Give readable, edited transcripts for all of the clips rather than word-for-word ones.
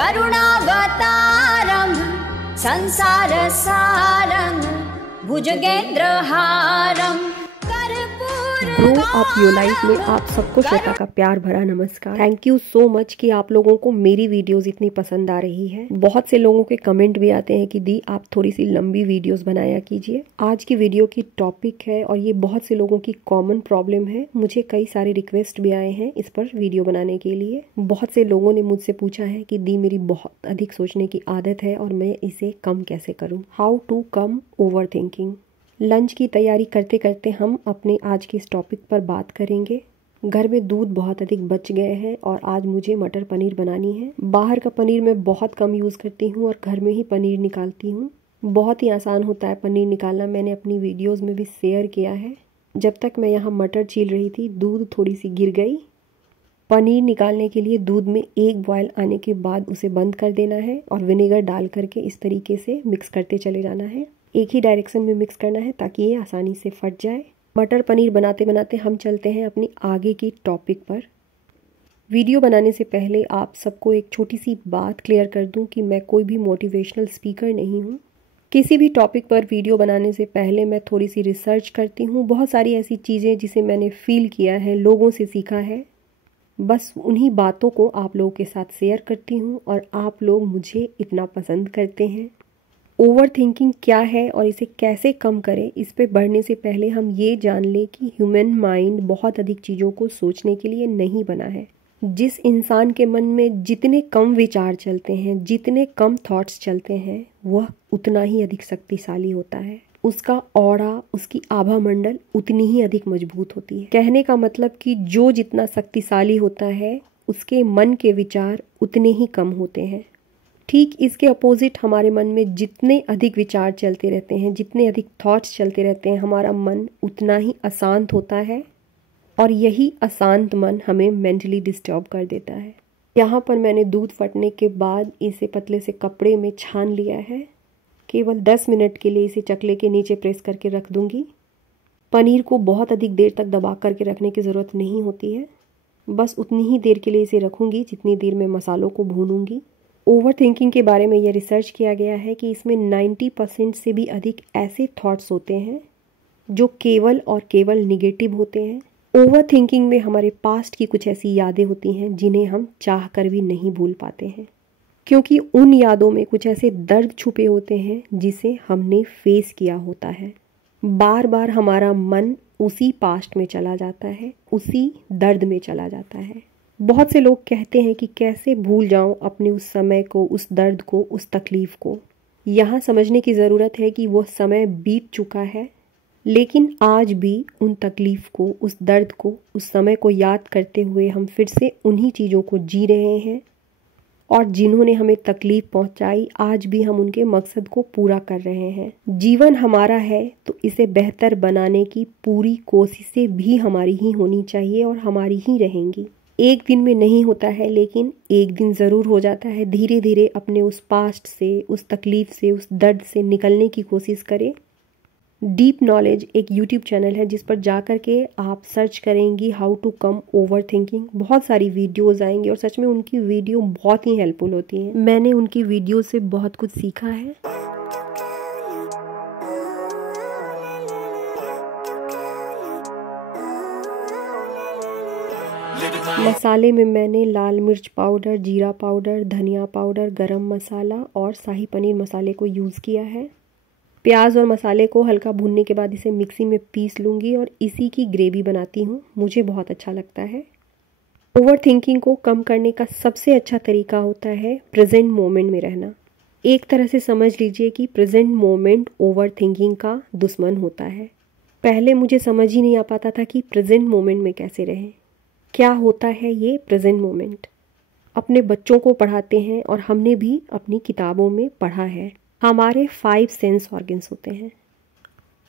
करुणावतारं संसारसारं भुजगेन्द्रहारं grow up your life में आप सबको श्वेता का प्यार भरा नमस्कार। थैंक यू सो मच कि आप लोगों को मेरी वीडियोस इतनी पसंद आ रही है। बहुत से लोगों के कमेंट भी आते हैं कि दी आप थोड़ी सी लंबी वीडियोस बनाया कीजिए। आज की वीडियो की टॉपिक है और ये बहुत से लोगों की कॉमन प्रॉब्लम है। मुझे कई सारे रिक्वेस्ट भी आए हैं इस पर वीडियो बनाने के लिए। बहुत से लोगों ने मुझसे पूछा है कि दी मेरी बहुत अधिक सोचने की आदत है और मैं इसे कम कैसे करूँ। How to come over thinking. Lunch की तैयारी करते करते हम अपने आज के इस टॉपिक पर बात करेंगे। घर में दूध बहुत अधिक बच गए हैं और आज मुझे मटर पनीर बनानी है। बाहर का पनीर मैं बहुत कम यूज़ करती हूँ और घर में ही पनीर निकालती हूँ। बहुत ही आसान होता है पनीर निकालना, मैंने अपनी वीडियोज़ में भी शेयर किया है। जब तक मैं यहाँ मटर छील रही थी दूध थोड़ी सी गिर गई। पनीर निकालने के लिए दूध में एक बॉयल आने के बाद उसे बंद कर देना है और विनेगर डाल करके इस तरीके से मिक्स करते चले जाना है। एक ही डायरेक्शन में मिक्स करना है ताकि ये आसानी से फट जाए। मटर पनीर बनाते बनाते हम चलते हैं अपनी आगे की टॉपिक पर। वीडियो बनाने से पहले आप सबको एक छोटी सी बात क्लियर कर दूं कि मैं कोई भी मोटिवेशनल स्पीकर नहीं हूं। किसी भी टॉपिक पर वीडियो बनाने से पहले मैं थोड़ी सी रिसर्च करती हूं। बहुत सारी ऐसी चीज़ें जिसे मैंने फील किया है, लोगों से सीखा है, बस उन्हीं बातों को आप लोगों के साथ शेयर करती हूँ और आप लोग मुझे इतना पसंद करते हैं। ओवर थिंकिंग क्या है और इसे कैसे कम करें, इस पे बढ़ने से पहले हम ये जान लें कि ह्यूमन माइंड बहुत अधिक चीज़ों को सोचने के लिए नहीं बना है। जिस इंसान के मन में जितने कम विचार चलते हैं, जितने कम थॉट्स चलते हैं, वह उतना ही अधिक शक्तिशाली होता है। उसका ऑरा, उसकी आभा मंडल उतनी ही अधिक मजबूत होती है। कहने का मतलब कि जो जितना शक्तिशाली होता है उसके मन के विचार उतने ही कम होते हैं। ठीक इसके अपोजिट हमारे मन में जितने अधिक विचार चलते रहते हैं, जितने अधिक थॉट्स चलते रहते हैं, हमारा मन उतना ही अशांत होता है और यही अशांत मन हमें मेंटली डिस्टर्ब कर देता है। यहाँ पर मैंने दूध फटने के बाद इसे पतले से कपड़े में छान लिया है। केवल 10 मिनट के लिए इसे चकले के नीचे प्रेस करके रख दूँगी। पनीर को बहुत अधिक देर तक दबा करके रखने की ज़रूरत नहीं होती है, बस उतनी ही देर के लिए इसे रखूँगी जितनी देर मैं मसालों को भूनूँगी। ओवर थिंकिंग के बारे में यह रिसर्च किया गया है कि इसमें 90% से भी अधिक ऐसे थॉट्स होते हैं जो केवल और केवल निगेटिव होते हैं। ओवर थिंकिंग में हमारे पास्ट की कुछ ऐसी यादें होती हैं जिन्हें हम चाह कर भी नहीं भूल पाते हैं, क्योंकि उन यादों में कुछ ऐसे दर्द छुपे होते हैं जिसे हमने फेस किया होता है। बार बार हमारा मन उसी पास्ट में चला जाता है, उसी दर्द में चला जाता है। बहुत से लोग कहते हैं कि कैसे भूल जाऊं अपने उस समय को, उस दर्द को, उस तकलीफ़ को। यहाँ समझने की ज़रूरत है कि वो समय बीत चुका है, लेकिन आज भी उन तकलीफ़ को, उस दर्द को, उस समय को याद करते हुए हम फिर से उन्हीं चीज़ों को जी रहे हैं और जिन्होंने हमें तकलीफ़ पहुंचाई आज भी हम उनके मकसद को पूरा कर रहे हैं। जीवन हमारा है तो इसे बेहतर बनाने की पूरी कोशिशें भी हमारी ही होनी चाहिए और हमारी ही रहेंगी। एक दिन में नहीं होता है, लेकिन एक दिन ज़रूर हो जाता है। धीरे धीरे अपने उस पास्ट से, उस तकलीफ़ से, उस दर्द से निकलने की कोशिश करें। डीप नॉलेज एक यूट्यूब चैनल है जिस पर जाकर के आप सर्च करेंगी how to come over thinking. बहुत सारी वीडियोज़ आएंगी और सच में उनकी वीडियो बहुत ही हेल्पफुल होती हैं। मैंने उनकी वीडियो से बहुत कुछ सीखा है। मसाले में मैंने लाल मिर्च पाउडर, जीरा पाउडर, धनिया पाउडर, गरम मसाला और शाही पनीर मसाले को यूज़ किया है। प्याज और मसाले को हल्का भूनने के बाद इसे मिक्सी में पीस लूँगी और इसी की ग्रेवी बनाती हूँ। मुझे बहुत अच्छा लगता है। ओवर थिंकिंग को कम करने का सबसे अच्छा तरीका होता है प्रेजेंट मोमेंट में रहना। एक तरह से समझ लीजिए कि प्रेजेंट मोमेंट ओवर थिंकिंग का दुश्मन होता है। पहले मुझे समझ ही नहीं आ पाता था कि प्रेजेंट मोमेंट में कैसे रहें। क्या होता है ये प्रेजेंट मोमेंट? अपने बच्चों को पढ़ाते हैं और हमने भी अपनी किताबों में पढ़ा है। हमारे 5 सेंस ऑर्गन्स होते हैं।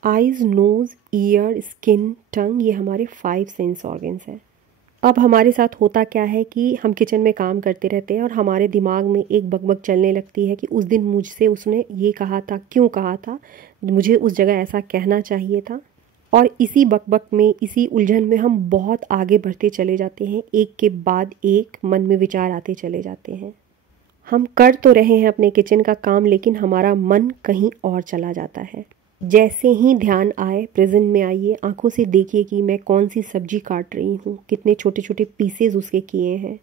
आइज़, नोज़, ईयर, स्किन, टंग, ये हमारे 5 सेंस ऑर्गन्स हैं। अब हमारे साथ होता क्या है कि हम किचन में काम करते रहते हैं और हमारे दिमाग में एक बकबक चलने लगती है कि उस दिन मुझसे उसने ये कहा था, क्यों कहा था, मुझे उस जगह ऐसा कहना चाहिए था। और इसी बकबक में, इसी उलझन में हम बहुत आगे बढ़ते चले जाते हैं। एक के बाद एक मन में विचार आते चले जाते हैं। हम कर तो रहे हैं अपने किचन का काम, लेकिन हमारा मन कहीं और चला जाता है। जैसे ही ध्यान आए, प्रेजेंट में आइए, आंखों से देखिए कि मैं कौन सी सब्जी काट रही हूँ, कितने छोटे छोटे पीसेज उसके किए हैं,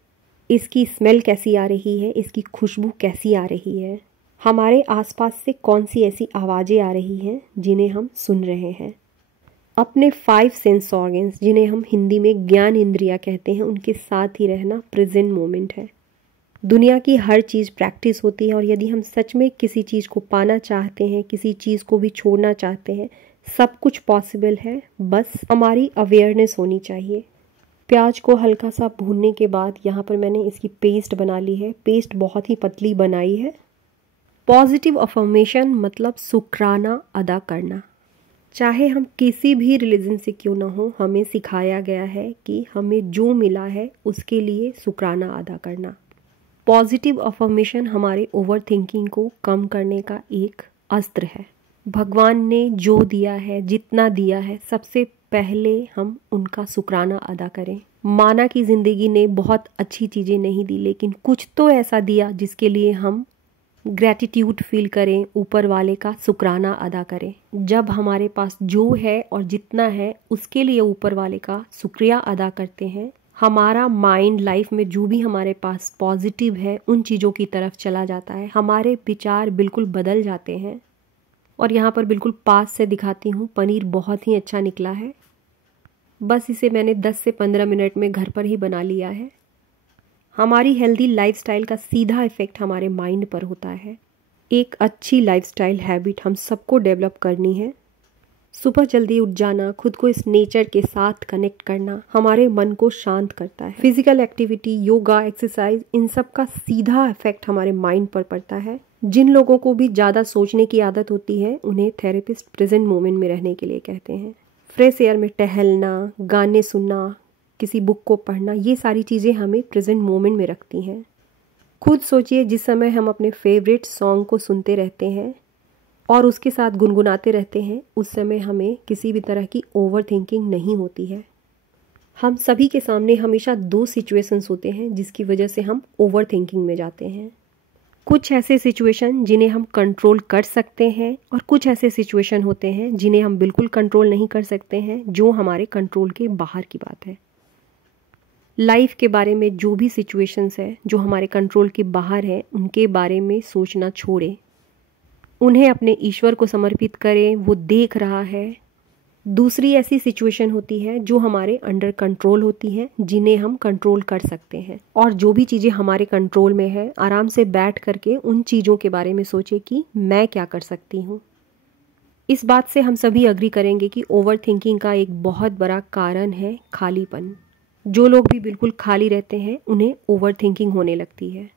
इसकी स्मेल कैसी आ रही है, इसकी खुशबू कैसी आ रही है, हमारे आसपास से कौन सी ऐसी आवाज़ें आ रही हैं जिन्हें हम सुन रहे हैं। अपने 5 सेंस ऑर्गन्स, जिन्हें हम हिंदी में ज्ञान इंद्रियां कहते हैं, उनके साथ ही रहना प्रेजेंट मोमेंट है। दुनिया की हर चीज़ प्रैक्टिस होती है, और यदि हम सच में किसी चीज़ को पाना चाहते हैं, किसी चीज़ को भी छोड़ना चाहते हैं, सब कुछ पॉसिबल है, बस हमारी अवेयरनेस होनी चाहिए। प्याज को हल्का सा भूनने के बाद यहाँ पर मैंने इसकी पेस्ट बना ली है। पेस्ट बहुत ही पतली बनाई है। पॉजिटिव अफर्मेशन मतलब शुक्राना अदा करना। चाहे हम किसी भी रिलीजन से क्यों ना हो, हमें सिखाया गया है कि हमें जो मिला है उसके लिए शुक्राना अदा करना। पॉजिटिव अफर्मेशन हमारे ओवर थिंकिंग को कम करने का एक अस्त्र है। भगवान ने जो दिया है, जितना दिया है, सबसे पहले हम उनका शुक्राना अदा करें। माना कि ज़िंदगी ने बहुत अच्छी चीज़ें नहीं दी, लेकिन कुछ तो ऐसा दिया जिसके लिए हम ग्रैटिट्यूड फील करें, ऊपर वाले का शुक्राना अदा करें। जब हमारे पास जो है और जितना है उसके लिए ऊपर वाले का शुक्रिया अदा करते हैं, हमारा माइंड लाइफ में जो भी हमारे पास पॉजिटिव है उन चीज़ों की तरफ चला जाता है। हमारे विचार बिल्कुल बदल जाते हैं। और यहाँ पर बिल्कुल पास से दिखाती हूँ, पनीर बहुत ही अच्छा निकला है। बस इसे मैंने 10 से 15 मिनट में घर पर ही बना लिया है। हमारी हेल्दी लाइफस्टाइल का सीधा इफ़ेक्ट हमारे माइंड पर होता है। एक अच्छी लाइफस्टाइल हैबिट हम सबको डेवलप करनी है। सुबह जल्दी उठ जाना, खुद को इस नेचर के साथ कनेक्ट करना हमारे मन को शांत करता है। फिजिकल एक्टिविटी, योगा, एक्सरसाइज, इन सब का सीधा इफेक्ट हमारे माइंड पर पड़ता है। जिन लोगों को भी ज़्यादा सोचने की आदत होती है, उन्हें थेरेपिस्ट प्रेजेंट मोमेंट में रहने के लिए कहते हैं। फ्रेश एयर में टहलना, गाने सुनना, किसी बुक को पढ़ना, ये सारी चीज़ें हमें प्रेजेंट मोमेंट में रखती हैं। खुद सोचिए, जिस समय हम अपने फेवरेट सॉन्ग को सुनते रहते हैं और उसके साथ गुनगुनाते रहते हैं, उस समय हमें किसी भी तरह की ओवर थिंकिंग नहीं होती है। हम सभी के सामने हमेशा 2 सिचुएशंस होते हैं जिसकी वजह से हम ओवर थिंकिंग में जाते हैं। कुछ ऐसे सिचुएशन जिन्हें हम कंट्रोल कर सकते हैं, और कुछ ऐसे सिचुएशन होते हैं जिन्हें हम बिल्कुल कंट्रोल नहीं कर सकते हैं, जो हमारे कंट्रोल के बाहर की बात है। लाइफ के बारे में जो भी सिचुएशंस है जो हमारे कंट्रोल के बाहर है, उनके बारे में सोचना छोड़ें। उन्हें अपने ईश्वर को समर्पित करें, वो देख रहा है। दूसरी ऐसी सिचुएशन होती है जो हमारे अंडर कंट्रोल होती हैं, जिन्हें हम कंट्रोल कर सकते हैं। और जो भी चीज़ें हमारे कंट्रोल में है, आराम से बैठ करके उन चीज़ों के बारे में सोचें कि मैं क्या कर सकती हूँ। इस बात से हम सभी अग्री करेंगे कि ओवर थिंकिंग का एक बहुत बड़ा कारण है खालीपन। जो लोग भी बिल्कुल खाली रहते हैं, उन्हें ओवर थिंकिंग होने लगती है।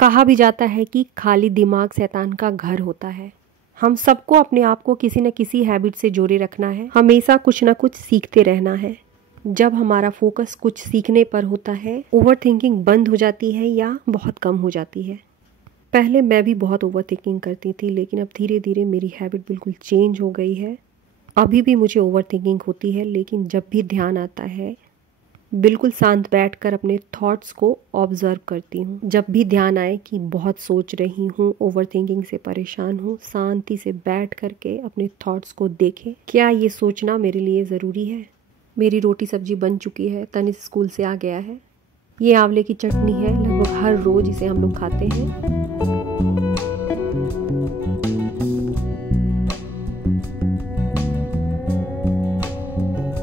कहा भी जाता है कि खाली दिमाग शैतान का घर होता है। हम सबको अपने आप को किसी न किसी हैबिट से जोड़े रखना है। हमेशा कुछ ना कुछ सीखते रहना है। जब हमारा फोकस कुछ सीखने पर होता है, ओवर थिंकिंग बंद हो जाती है या बहुत कम हो जाती है। पहले मैं भी बहुत ओवर थिंकिंग करती थी, लेकिन अब धीरे धीरे मेरी हैबिट बिल्कुल चेंज हो गई है। अभी भी मुझे ओवर थिंकिंग होती है, लेकिन जब भी ध्यान आता है, बिल्कुल शांत बैठकर अपने थॉट्स को ऑब्जर्व करती हूँ। जब भी ध्यान आए कि बहुत सोच रही हूँ, ओवर थिंकिंग से परेशान हूँ, शांति से बैठ करके अपने थॉट्स को देखें, क्या ये सोचना मेरे लिए ज़रूरी है। मेरी रोटी सब्जी बन चुकी है, तनिष स्कूल से आ गया है। ये आंवले की चटनी है, लगभग हर रोज़ इसे हम लोग खाते हैं।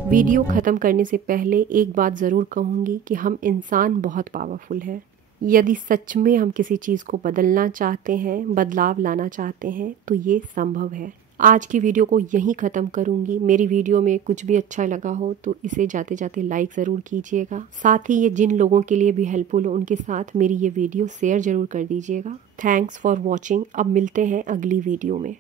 वीडियो ख़त्म करने से पहले एक बात ज़रूर कहूँगी कि हम इंसान बहुत पावरफुल है। यदि सच में हम किसी चीज़ को बदलना चाहते हैं, बदलाव लाना चाहते हैं, तो ये संभव है। आज की वीडियो को यहीं ख़त्म करूँगी। मेरी वीडियो में कुछ भी अच्छा लगा हो तो इसे जाते जाते लाइक ज़रूर कीजिएगा। साथ ही ये जिन लोगों के लिए भी हेल्पफुल हो, उनके साथ मेरी ये वीडियो शेयर ज़रूर कर दीजिएगा। Thanks for watching. अब मिलते हैं अगली वीडियो में।